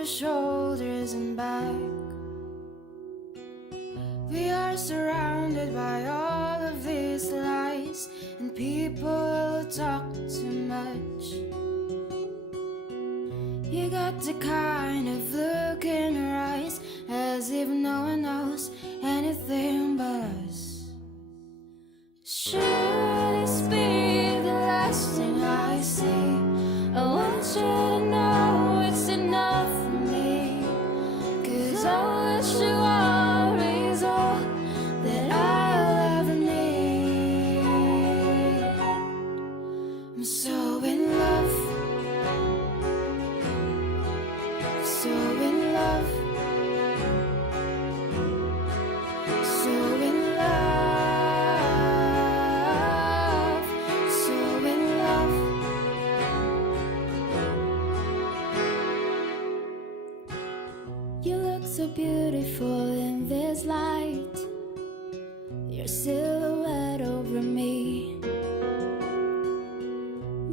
the shoulders and back. We are surrounded by all of these lies and people who talk too much. You got the kind of look in her eyes as if no one knows anything but us. Should this be the last thing I see? I want you to know it's enough for me, 'cause all that you are is all that I'll ever need. I'm so in love, so in love, so in love, so in love. You look so beautiful in this light, your silhouette over me.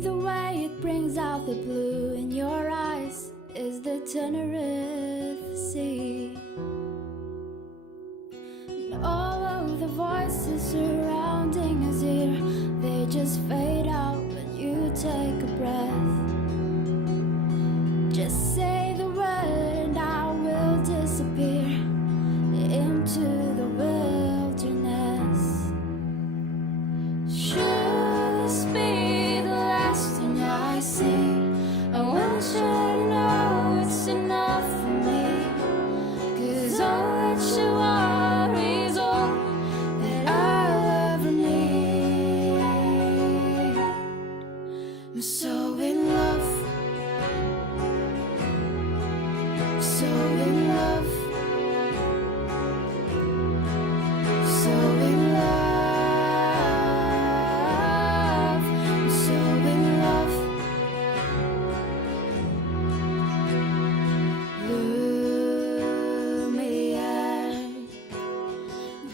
The way it brings out the blue in your eyes is the Tenerife Sea. And all of the voices surrounding us here, they just fade out when you take a breath. Just say the word and I will disappear into the wilderness. Should this be the last thing I see? I want you to know it's enough for me, 'cause all that you are is all that I'll ever need. I'm so in love, so in love, so in love, so in love. Lumiere,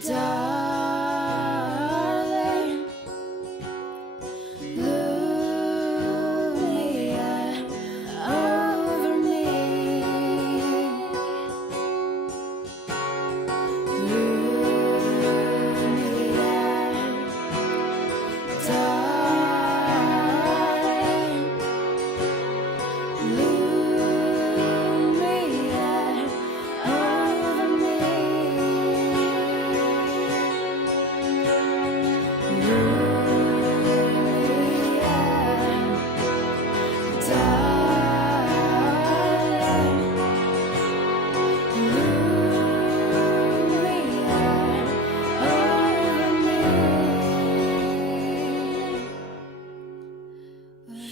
darling, Lumiere over me. Lumiere, darling, Lumiere over me. Lumiere, darling, Lumiere over me.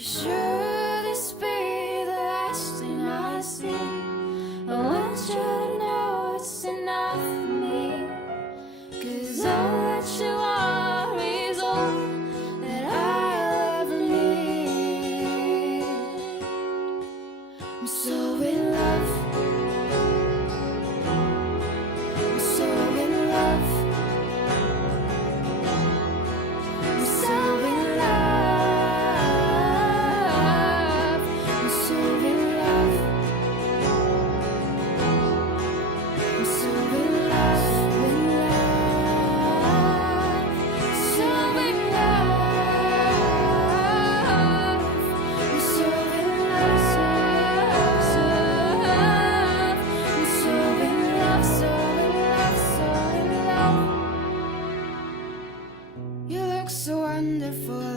Should this be the last thing I see? I want you to know it's enough for me, 'cause all that you are is all that I'll ever need. I'm so in love, I'm so in love, I'm so in love, I'm so in love, I'm so in love, in love, so in love, I'm so in love, so I'm so in love, so in love, so in love. You look so wonderful